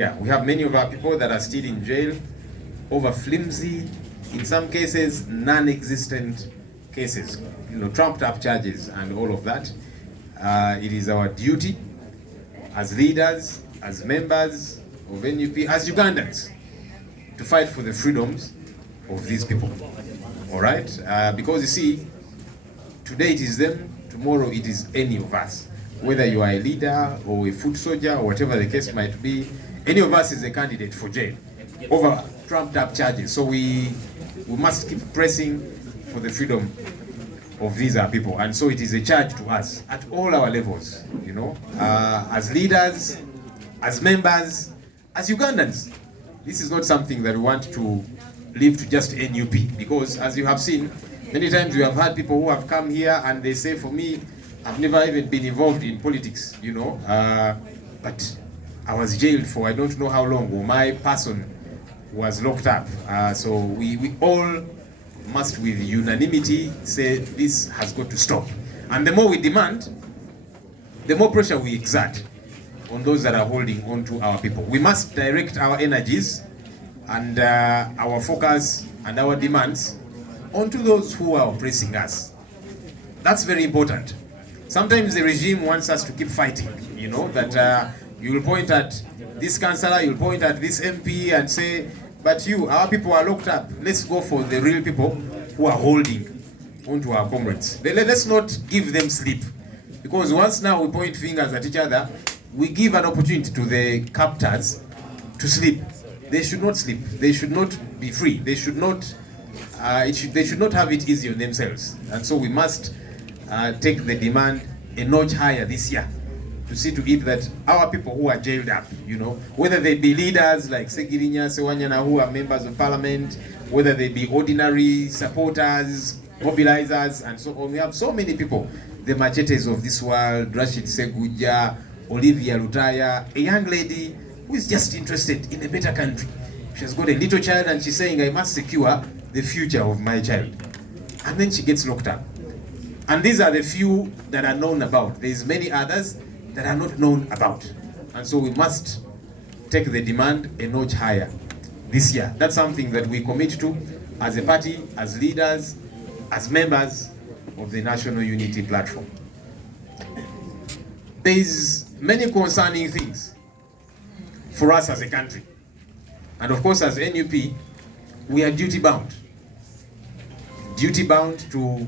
Yeah, we have many of our people that are still in jail over flimsy, in some cases, non-existent cases, trumped up charges and all of that. It is our duty as leaders, as members of NUP, as Ugandans, to fight for the freedoms of these people. All right? Because you see, today it is them, tomorrow it is any of us. Whether you are a leader or a foot soldier or whatever the case might be, any of us is a candidate for jail over trumped up charges. So we must keep pressing for the freedom of these people. And so it is a charge to us at all our levels, as leaders, as members, as Ugandans. This is not something that we want to leave to just NUP, because as you have seen, many times we have had people who have come here and they say, for me, I've never even been involved in politics, but I was jailed for I don't know how long, or my person was locked up. So we all must, with unanimity, say this has got to stop. And the more we demand, the more pressure we exert on those that are holding on to our people. We must direct our energies and our focus and our demands onto those who are oppressing us. That's very important. Sometimes the regime wants us to keep fighting, that you'll point at this councillor, you'll point at this MP and say, but our people are locked up. Let's go for the real people who are holding onto our comrades. Let's not give them sleep. Because once now we point fingers at each other, we give an opportunity to the captors to sleep. They should not sleep. They should not be free. They should not they should not have it easy on themselves. And so we must take the demand a notch higher this year to see to it that our people who are jailed up, whether they be leaders like Segirinya, Sewanyana, who are members of parliament, whether they be ordinary supporters, mobilizers, and so on. We have so many people, the machetes of this world, Rashid Seguja, Olivia Lutaya, a young lady who is just interested in a better country. She has got a little child and she's saying, I must secure the future of my child. And then she gets locked up. And these are the few that are known about. There's many others that are not known about. And so we must take the demand a notch higher this year. That's something that we commit to as a party, as leaders, as members of the National Unity Platform. There's many concerning things for us as a country. And of course, as NUP, we are duty bound. Duty bound to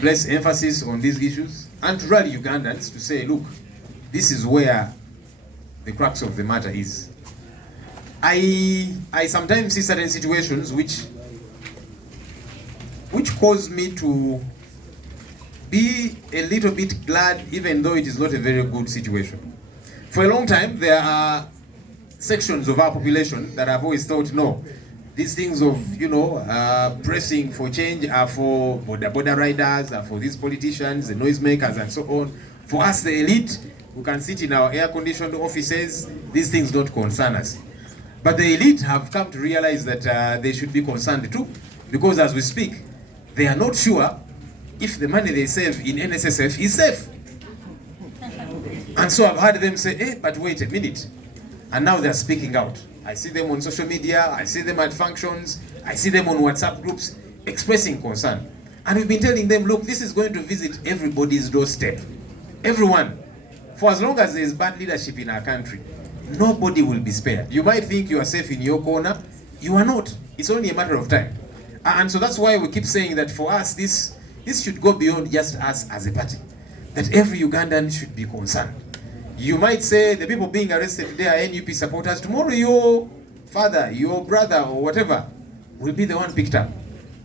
place emphasis on these issues and to rally Ugandans to say, look, this is where the crux of the matter is. I sometimes see certain situations which cause me to be a little bit glad, even though it is not a very good situation. For a long time, there are sections of our population that have always thought, no, these things of, pressing for change are for border riders, are for these politicians, the noisemakers, and so on. For us, the elite, who can sit in our air-conditioned offices, these things don't concern us. But the elite have come to realize that they should be concerned too, because as we speak, they are not sure if the money they save in NSSF is safe. And so I've heard them say, hey, but wait a minute. And now they're speaking out. I see them on social media, I see them at functions, I see them on WhatsApp groups expressing concern. And we've been telling them, look, this is going to visit everybody's doorstep. Everyone. For as long as there is bad leadership in our country, nobody will be spared. You might think you are safe in your corner. You are not. It's only a matter of time. And so that's why we keep saying that for us, this should go beyond just us as a party. That every Ugandan should be concerned. You might say the people being arrested today are NUP supporters. Tomorrow your father, your brother, or whatever will be the one picked up.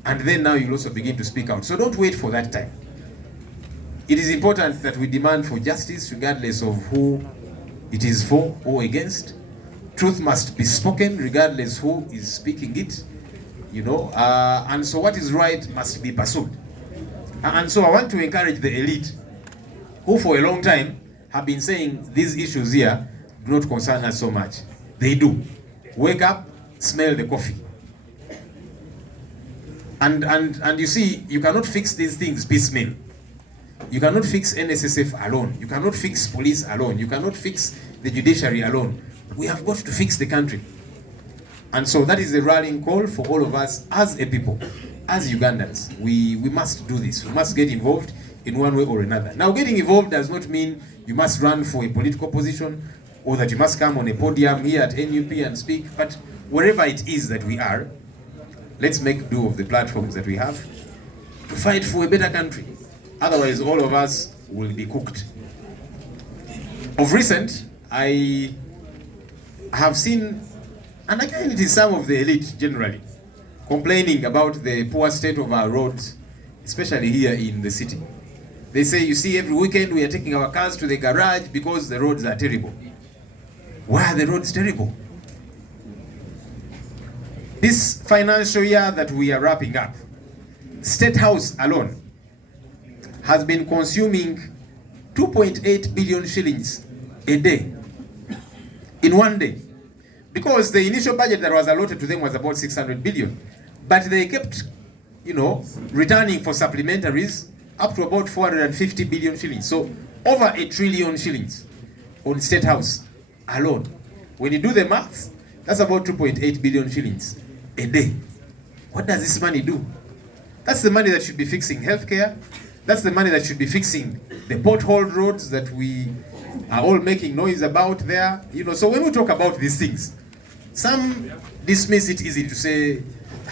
And then now you'll also begin to speak out. So don't wait for that time. It is important that we demand for justice regardless of who it is for or against. Truth must be spoken regardless who is speaking it. And so what is right must be pursued. And so I want to encourage the elite who for a long time have been saying these issues here do not concern us so much. They do. Wake up, smell the coffee. And you see, you cannot fix these things piecemeal. You cannot fix NSSF alone. You cannot fix police alone. You cannot fix the judiciary alone. We have got to fix the country. And so that is the rallying call for all of us as a people, as Ugandans. We must do this. We must get involved in one way or another. Now, getting involved does not mean you must run for a political position or that you must come on a podium here at NUP and speak, but wherever it is that we are, let's make do of the platforms that we have to fight for a better country. Otherwise, all of us will be cooked. Of recent, I have seen, and again it is some of the elite generally, complaining about the poor state of our roads, especially here in the city. They say, you see, every weekend we are taking our cars to the garage because the roads are terrible. Why are the roads terrible? This financial year that we are wrapping up, State House alone has been consuming 2.8 billion shillings a day, in one day. Because the initial budget that was allotted to them was about 600 billion. But they kept, returning for supplementaries up to about 450 billion shillings. So over 1 trillion shillings on State House alone. When you do the maths, that's about 2.8 billion shillings a day. What does this money do? That's the money that should be fixing healthcare. That's the money that should be fixing the potholed roads that we are all making noise about there. So when we talk about these things, some dismiss it easy to say,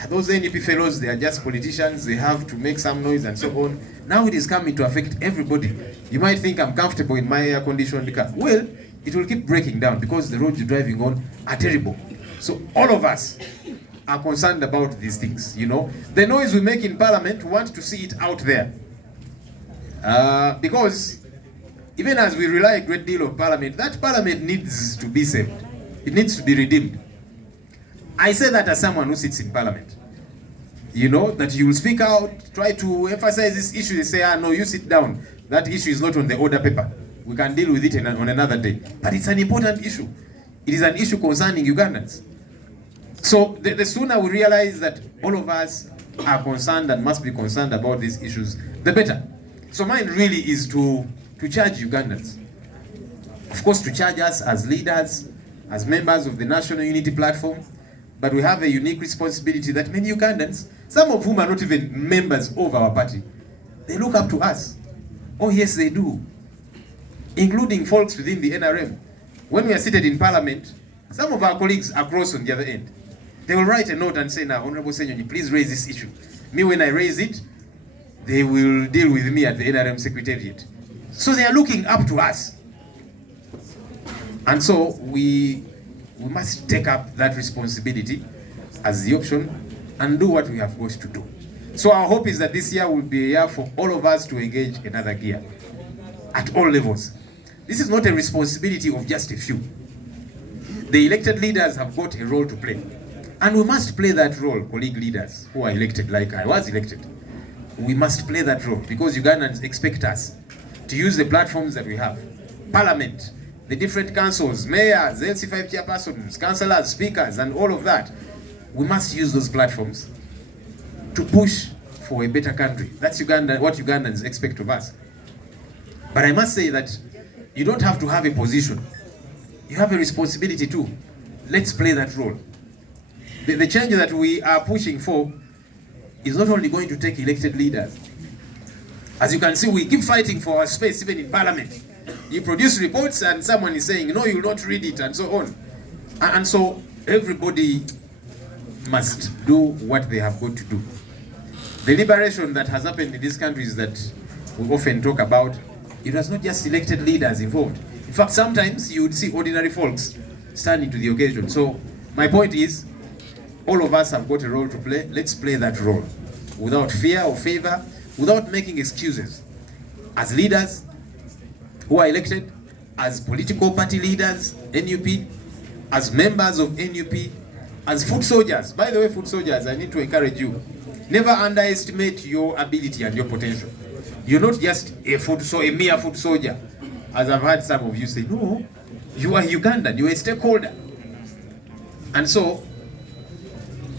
those NEP fellows, they are just politicians, they have to make some noise and so on. Now it is coming to affect everybody. You might think I'm comfortable in my air-conditioned car. Well, it will keep breaking down because the roads you're driving on are terrible. So all of us are concerned about these things, The noise we make in Parliament, we want to see it out there. Because even as we rely a great deal on Parliament, that Parliament needs to be saved. It needs to be redeemed. I say that as someone who sits in Parliament. That you will speak out, try to emphasize this issue, they say, no, you sit down. That issue is not on the order paper. We can deal with it on another day. But it's an important issue. It is an issue concerning Ugandans. So the sooner we realize that all of us are concerned and must be concerned about these issues, the better. So mine really is to charge Ugandans. Of course, to charge us as leaders, as members of the National Unity Platform, but we have a unique responsibility that many Ugandans, some of whom are not even members of our party, they look up to us. Oh yes, they do. Including folks within the NRM. When we are seated in Parliament, some of our colleagues are across on the other end. They will write a note and say, now, Honorable Senyonyi, please raise this issue. Me, when I raise it, they will deal with me at the NRM Secretariat. So they are looking up to us. And so we must take up that responsibility as the option and do what we have got to do. So our hope is that this year will be a year for all of us to engage another gear at all levels. This is not a responsibility of just a few. The elected leaders have got a role to play. And we must play that role, colleague leaders who are elected like I was elected. We must play that role because Ugandans expect us to use the platforms that we have. Parliament, the different councils, mayors, LC5 chairpersons, councillors, speakers, and all of that. We must use those platforms to push for a better country. That's what Ugandans expect of us. But I must say that you don't have to have a position. You have a responsibility too. Let's play that role. The change that we are pushing for is not only going to take elected leaders. As you can see, we keep fighting for our space, even in Parliament. You produce reports and someone is saying, no, you will not read it, and so on. And so everybody must do what they have got to do. The liberation that has happened in these countries that we often talk about, it was not just elected leaders involved. In fact, sometimes you would see ordinary folks standing to the occasion. So my point is, all of us have got a role to play. Let's play that role without fear or favor, without making excuses. As leaders who are elected, as political party leaders, NUP, as members of NUP, as foot soldiers. By the way, foot soldiers, I need to encourage you. Never underestimate your ability and your potential. You're not just a mere foot soldier. As I've heard some of you say, no, you are Ugandan, you're a stakeholder. And so,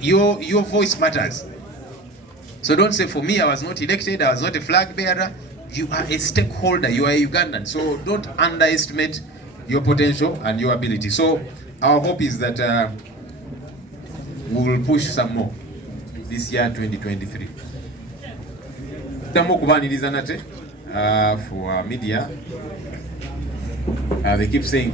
your voice matters. So don't say, for me, I was not elected, I was not a flag bearer. You are a stakeholder, you are a Ugandan. So don't underestimate your potential and your ability. So our hope is that we will push some more this year 2023. For media, they keep saying